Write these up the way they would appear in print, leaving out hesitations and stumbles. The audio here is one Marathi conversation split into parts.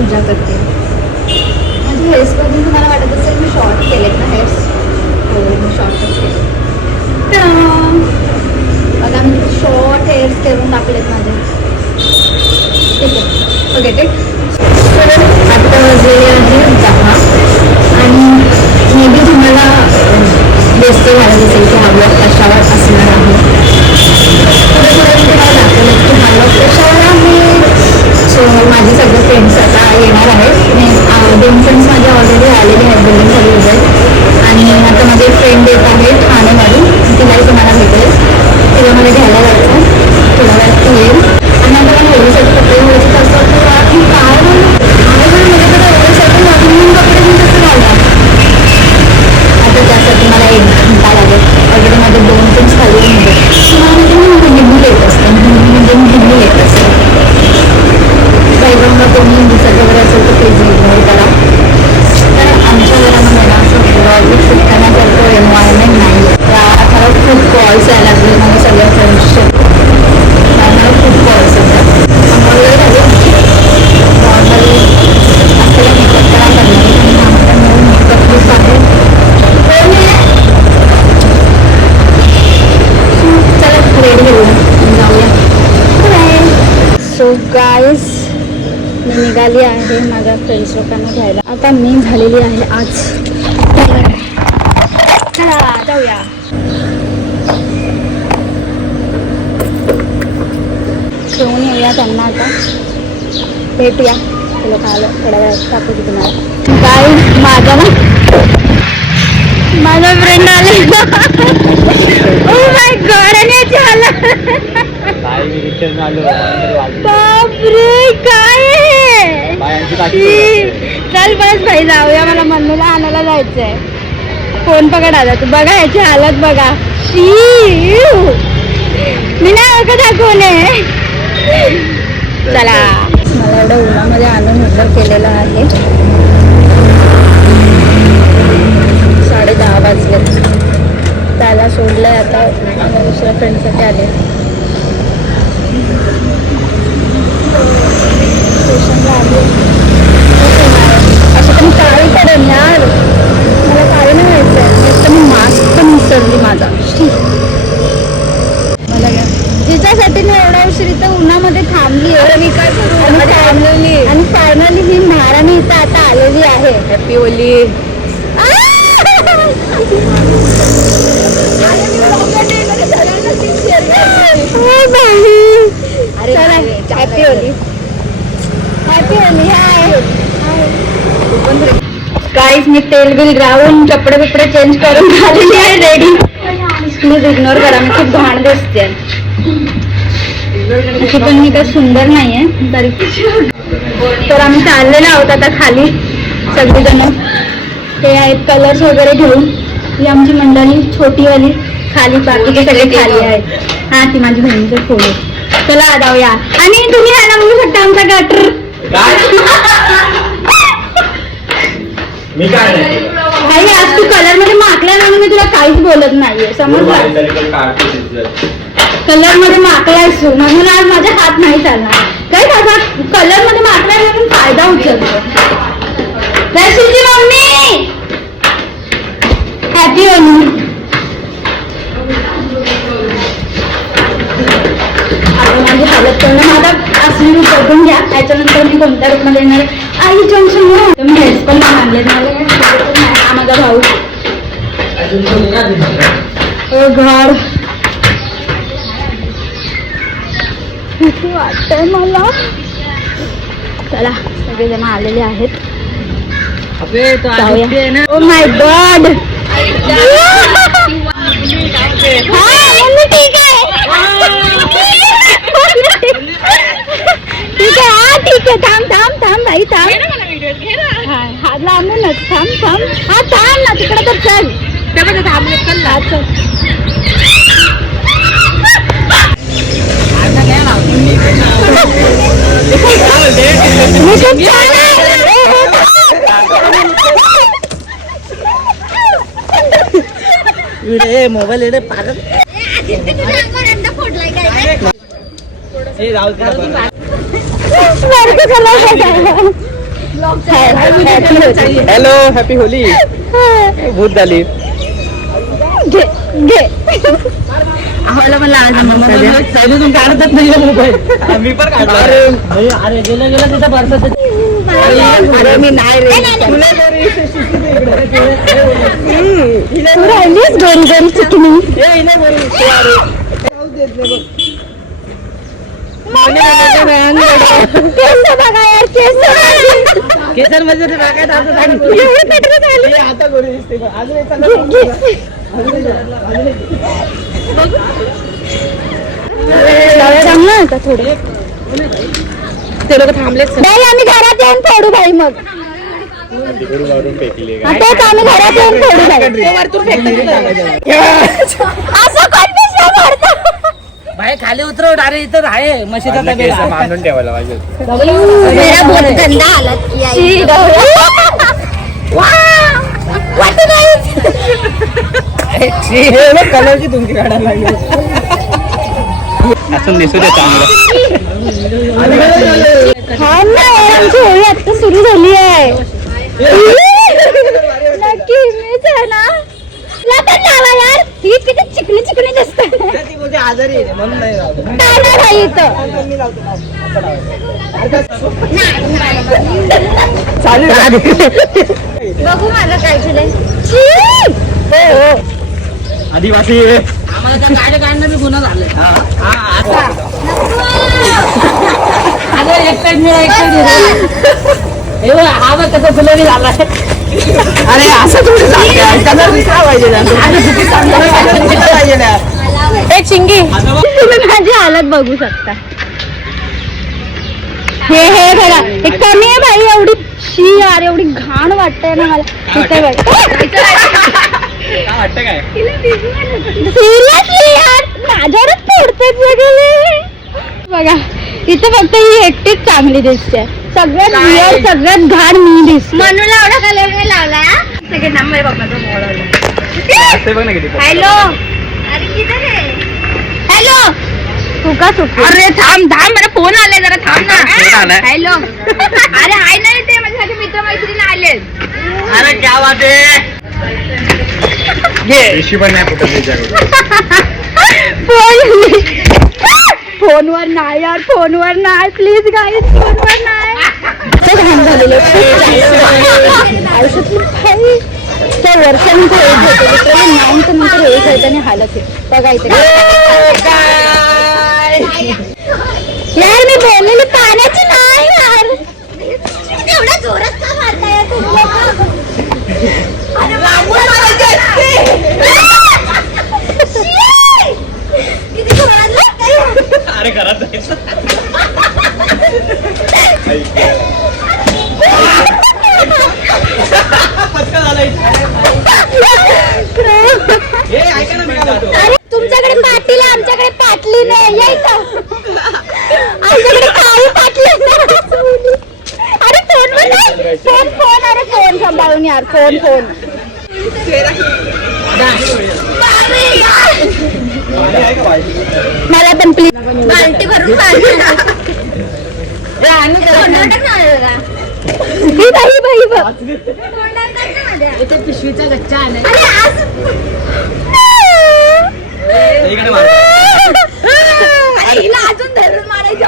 पूजा करते. माझे हेअर्स बघून तुम्हाला वाटत असेल मी शॉर्ट केलेत ना हेअर्स. हो मी शॉर्टच केले. बघा मी शॉर्ट हेअर्स करून टाकलेत माझे. ठीक आहे ओके ठीक. आता वाजलेले आहे 10 आणि मे बी तुम्हाला दिसते झालं असेल की हा ब्लॉग कशावर असणार आहे. पुढे पुढे मी तुम्हाला दाखवलं की हा ब्लॉग कशावर आहे. सो माझे सगळे फ्रेंड्स आता येणार आहेत. मी 2 फ्रेंड्स माझे ऑलरेडी आलेले आहेत बिल्डिंगसाठी उभे आणि आता माझे एक फ्रेंड येत आहे ठाणेवाडी. तिलाही तुम्हाला भेटेल. तिला मला घ्यायला जायचं थोड्या वेळात ती येईल. आणि आता मला एवढ्यासाठी कपडे घ्यायचे असं की काय माझ्याकडे एवढ्यासाठी नवीन कपडे मी कसं घालणार. आता त्यासाठी मला 1 घंटा लागेल. ऑलरेडी माझे 2 फ्रेंड्स खाली म्हणजे मी हिंदी येत असते. म्हणजे मी हिंदी येत असते. बॅकग्राऊंडला कोणी दिसत वगैरे असेल तर प्लीज इग्नोर करा. तर आमच्या घरामध्ये ना असं ब्लॉग शूट करण्यासारखं एन्व्हायरमेंट नाही आहे. मला खूप कॉल्स यायला लागले माझ्या सगळ्या फ्रेंड्सचे. मला खूप कॉल्स येतात. वगैरे झाले नॉर्मली असलेला मेकअप करा करणार आणि त्यामुळे मेकअप लुक आहे. चला रेडी होऊया जाऊया. सो गाईज मी निघाली आहे माझ्या फ्रेंड्स लोकांना घ्यायला. आता मी झालेली आहे आज. चला जाऊया. घेऊन येऊया त्यांना. आता भेटूया. ते लोक आलं थोड्या वेळात दाखवते तुम्हाला. गाईज माझा फ्रेंड आले. Oh my God. आणि याची हालत बापरे काय चल बस भाई जाऊया. मला मम्मीला आणायला जायचंय. फोन पकड आला तू. बघा याची हालत बघा. मी नाही ओळखत हा कोण आहे. चला मला एवढं उन्हामध्ये आणून उभं केलेलं आहे. 10:30 वाजलेत. त्याला सोडलंय आता. दुसऱ्या फ्रेंडसाठी आले. स्टेशनला आले. असं तर मी काळी पडेन यार. मला काळी नाही व्हायचं. एक तर मी मास्क पण विसरली माझा. मला घ्या. तिच्यासाठी मी एवढा उशीर इथं उन्हामध्ये थांबली आहे. मी काय करू. आणि फायनली ही महाराणी इथं आता आलेली आहे. Happy Holi. Happy Holi. Happy Holi. Guys मी तेल बिल लावून कपडे बिपडे चेंज करून झालेली आहे रेडी. प्लीज इग्नोर करा. मी खूप घाण दिसते. अशी पण मी काही सुंदर नाहीये तरी. तर आम्ही चाललेलो आहोत आता खाली सगळेजण. ते आहेत कलर्स वगैरे घेऊन. ही आमची मंडळी छोटीवाली खाली. बाकीचे सगळे खाली आहेत. हा ती माझी बहिणीचे फोटो. चला जाऊया. आणि तुम्ही यायला बघू शकता आमचा गटर. भाई आज तू कलर मध्ये माकला म्हणून मी तुला काहीच बोलत नाहीये. समजलं. कलर मध्ये माकलायस तू म्हणून आज माझा हात नाही चालणार. काही माझा कलर मध्ये माकलाय म्हणून फायदा उचलतो. रशीची मम्मी हॅपी होली. आता माझी हालत करणं माझा असली रूप बघून घ्या. त्याच्यानंतर मी कोणत्या रूपमध्ये येणार. आई टेन्शन मी हेड्स पण आणले. हा माझा भाऊ. ओ घर किती वाटतंय मला. चला सगळेजण आलेले आहेत. Oh my God. ठीक आहे. ठीक आहे. थांब भाई थांब. हात लांबूनच थांब. हा थांब ना तिकडे तर चल. मोबाईल पागल. हॅलो हॅपी होली भूत झाली घे घे आम्हाला मला तुम्ही काढतच नाही मोबाईल मी पण काढला अरे गेलं गेलं तिथं बरसात अरे मी नाही रे तू राहिलीस दोन दोन चिकनी केस बघा यार केस केसर मध्ये टाकायचं आता थांबलं का थोडे ते लोक थांबलेच नाही आम्ही घरात येऊन फोडू भाई मग तेच आम्ही घरात येऊन फोडू भाई असं कन्फ्युजन पडतं बाहेर खाली उतरव डायरेक्ट इथं आहे मशीचा बांधून ठेवायला पाहिजे मेरा बहुत गंदा हालत किया कलरची तुमची काढायला लागली असून दिसू दे चांगलं हा ना आमची होळी आता सुरू झाली आहे नक्की मीच आहे ना लगन लावा यार ही किती चिकनी चिकनी दिसते आजारी आहे म्हणून नाही भाई इथं बघू मला काय झालंय आदिवासी आम्हाला गाड्या काढणं बी गुन्हा झालं एक साईड मिळा एक साईड हा बघ कसं फुलवणी झाला अरे असं थोडं कलर दिसला पाहिजे एक चिंगी तुम्ही माझी हालत बघू शकता हे बघा हे कमी आहे भाई एवढी शी यार एवढी घाण वाटतंय ना मला तिथे वाटतं काय सिरियसली यार माझ्यावरच पडते सगळे बघा इथे फक्त ही एकटीच चांगली दिसते सगळ्यात रिअल सगळ्यात घाण मी दिसते मनूला एवढा कलर नाही लावला सेकंड नंबर बघ ना किती हॅलो अरे किधर है हॅलो तू का सुटली अरे थांब थांब मला फोन आलाय जरा थांब ना हॅलो अरे आहे ना ते माझ्या मित्र मैत्रिणी आले अरे क्या बात आहे ऋषी पण नाही कुठं फोनवर नाही यार फोनवर नाही प्लीज गाईज फोनवर नाही घाण झालेलं आयुष्यातली त्या वर्षानंतर एक होते नाईनच्या नंतर एक होतं आणि हालत आहे बघा इथे यार मी बोललेली पाण्याची नाही यार एवढ्या जोरात का मारताय यार तुम्ही किती जोरात लागतंय अरे घरात जायचं तुमच्याकडे पाटील आमच्याकडे पाटली नाही यायचं आमच्याकडे काही पाटली नाही अरे फोन फोन फोन अरे फोन सांभाळून यार फोन फोन मला पण प्लीज बाल्टी भरून पिशवीचा गच्चा आलाय अजून धरून मारायचं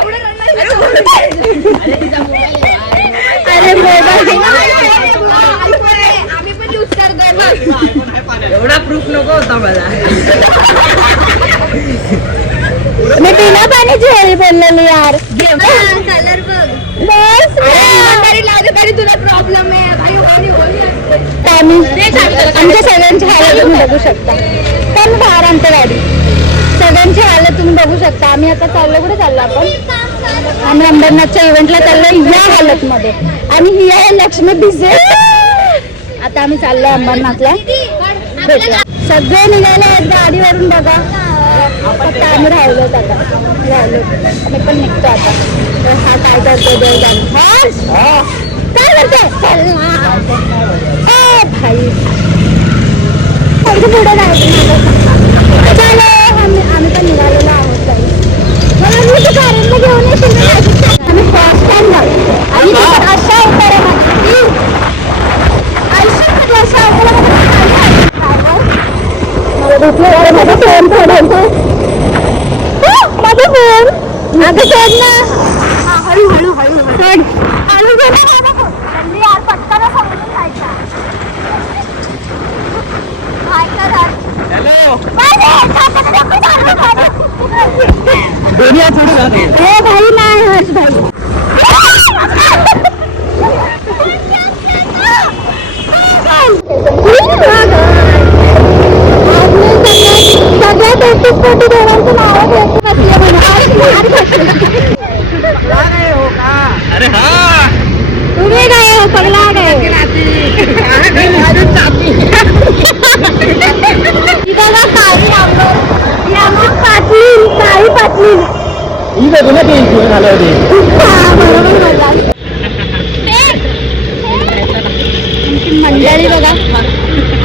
अरे आम्ही पण यूज करतोय एवढा प्रूफ नको होता मला मी बिना पाण्याची होळी बोललेली यार कलर बस तरी तुला प्रॉब्लेम आहे आमच्या सगळ्यांची हालत तुम्ही बघू शकता पण बाहेर आमच्या गाडी सगळ्यांची हालत तुम्ही बघू शकता आम्ही आता चाललो कुठे चाललो आपण आम्ही अंबरनाथच्या इव्हेंटला चाललो या हालत मध्ये आणि ही आहे लक्ष्मी बिझे आता आम्ही चाललो अंबरनाथला भेटूया सगळे निघाले आहेत गाडीवरून बघा फक्त आम्ही राहिलोच आता राहिलो मी पण निघतो आता तर हा काय करतो देव जाणे काय करतो भाई पुढे जायचं चलो आम्ही पण निघालेलो आहोत काही मला मी तू गाडीला घेऊन येशील आम्ही फर्स्ट टाइम जाऊ आणि अशा उतारा माझा फोन काढायचा. माझा फोन अगं सोड ना. हळू हळू हळू सोड. हळू यार पटकन समजून जायचा. हॅलो हे भाई नाही हर्ष भाई. सगळ्या पेटीस्पोटी देवांचं नाव घ्यायचं बसले अरे हा तुम्ही काय हो पगला काय पाटली काळी पाटली. ही बघू ना ते झालं मंडळी बघा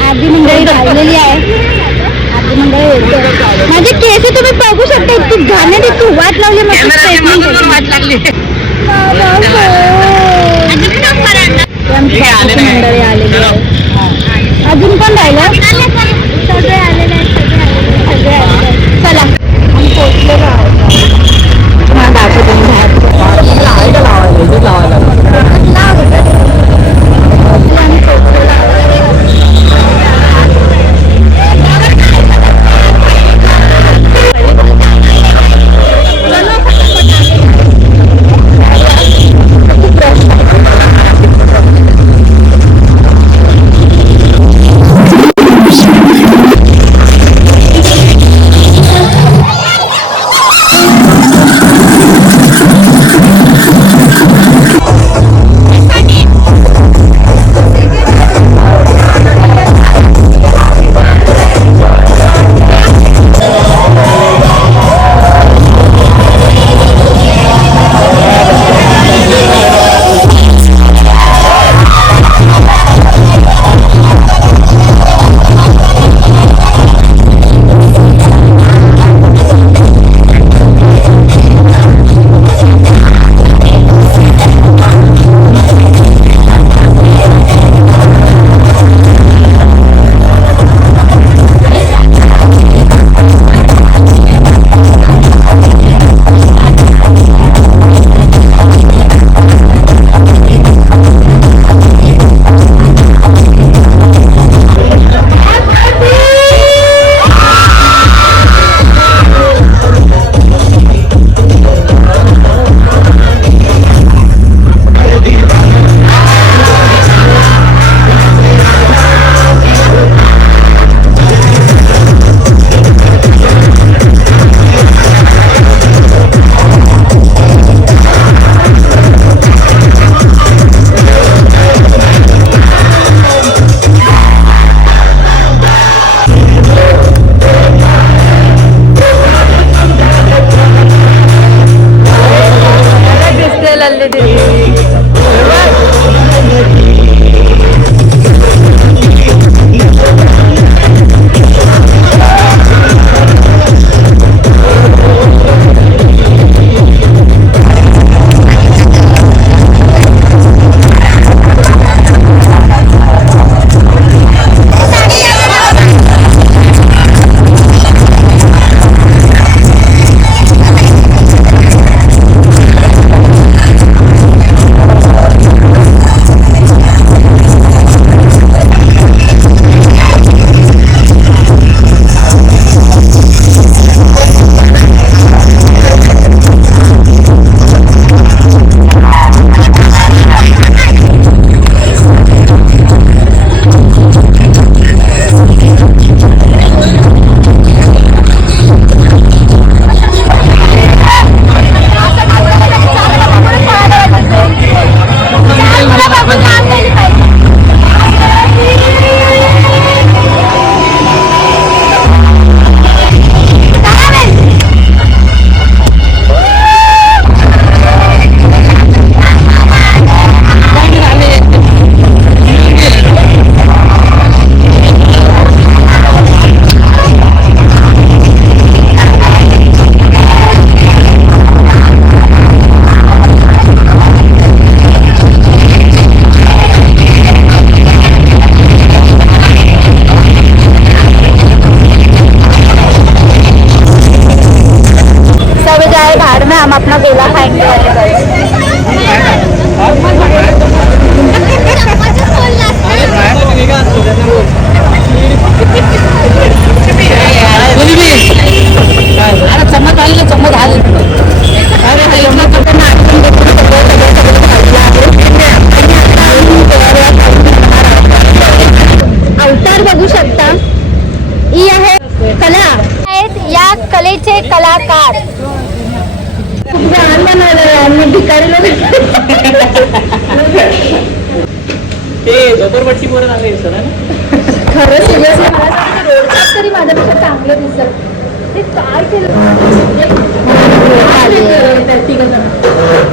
आधी मंडळी राहिलेली आहे. आधी मंडळी होते. माझे केस तुम्ही बघू शकता इतकी घाणेर इतकी वाट लावली. मंडळी आलेली आहे. अजून पण राहिलं सगळे आलेले आहेत. सगळे आलेले आहेत. चला आम्ही पोचलेलो आहोत. तुम्हाला दाखवते मी बाहेर. आम्ही पोचलेलो ते झोपडपट्टी परत आले सर ना. खरं सिरियसली मला सांगते रोडच्यात तरी माझ्यापेक्षा चांगलं दिसत. ते काय केलं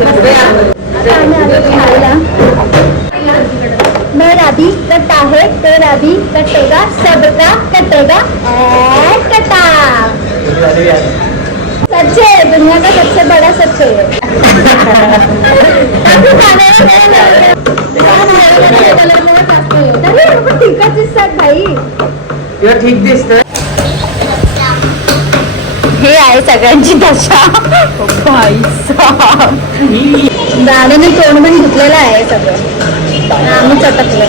आता आम्ही आलो खायला. मैं राधी कटा है तो राधी कटेगा सबका कटेगा और कटा. सच है दुनिया का सबसे बड़ा सच है. ठीकच दिसतात भाई. ठीक दिसतंय. हे आहे सगळ्यांची दशा. दादाने तोंड पण धुतलेलं आहे सगळं. आम्ही चटकलो.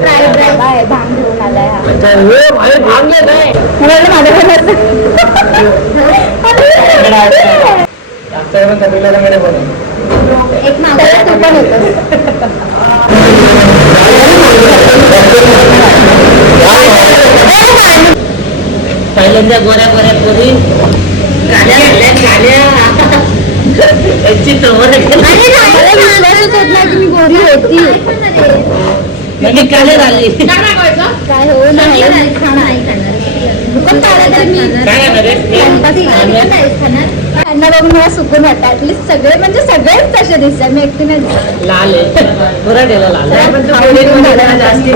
काय भांग घेऊन आलाय हा. बाहेर भांगले नाही. मला वाटलं माझ्याकडे एक मागं तू पण होतस. पहिल्यांदा गोऱ्या गोऱ्या पोरी गाड्या त्यांची तोवर विश्वासच होत नाही की मी गोरी होती. म्हणजे काले झाली. काय हो नाही त्यांना बघून मला सुकून वाटतं. ऍटलीस्ट सगळे म्हणजे सगळेच तसे दिसतात. मी एकटीने लाल आहे पुराठेला लाल आहे. जास्ती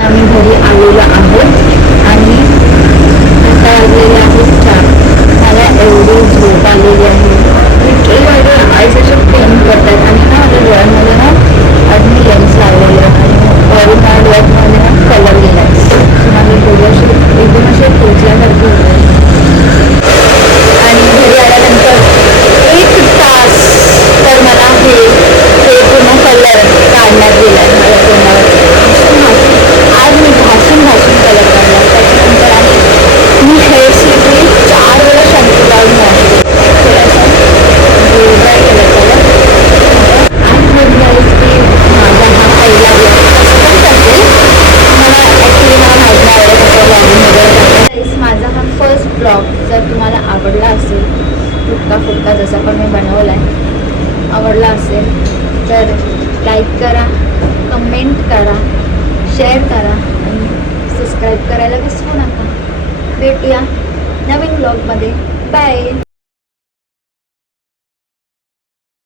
आम्ही घरी आलेलो आहोत आणि आता वाजलेले आहेत 4. मला एवढी झोप आलेली आहे. इतके वाईट आईस असे पेन करतात आणि ना माझ्या डोळ्यांमध्ये ना आज मी लेन्स लावलेले आणि वरून माझ्या डोळ्यामध्ये ना कलर गेला आहे. माझी डोळे असे एकदम असे पोचल्यासारखे होते. आणि घरी आल्यानंतर 1 तास तर मला हे पूर्ण कलर काढण्यात गेला आहे माझ्या तोंडावर. आज मी घासून कलर काढला. त्याच्यानंतर मी हेअर स्लीपने 4 वेळा शॅम्पू लावून वाटते. थोडासा ड्राय केला कलर. आणि बोलली की माझा हा पहिला ब्लॉग असेल. मला ॲक्च्युली मला माहीत नाही आवडत असं ब्लॉगिंग वगैरे. माझा हा फर्स्ट ब्लॉग जर तुम्हाला आवडला असेल फुटका फुटका जसा पण मी बनवला आहे आवडला असेल तर लाईक करा, कमेंट करा, शेअर करा आणि सबस्क्राईब करायला विसरू नका. भेटूया नवीन ब्लॉगमध्ये. बाय.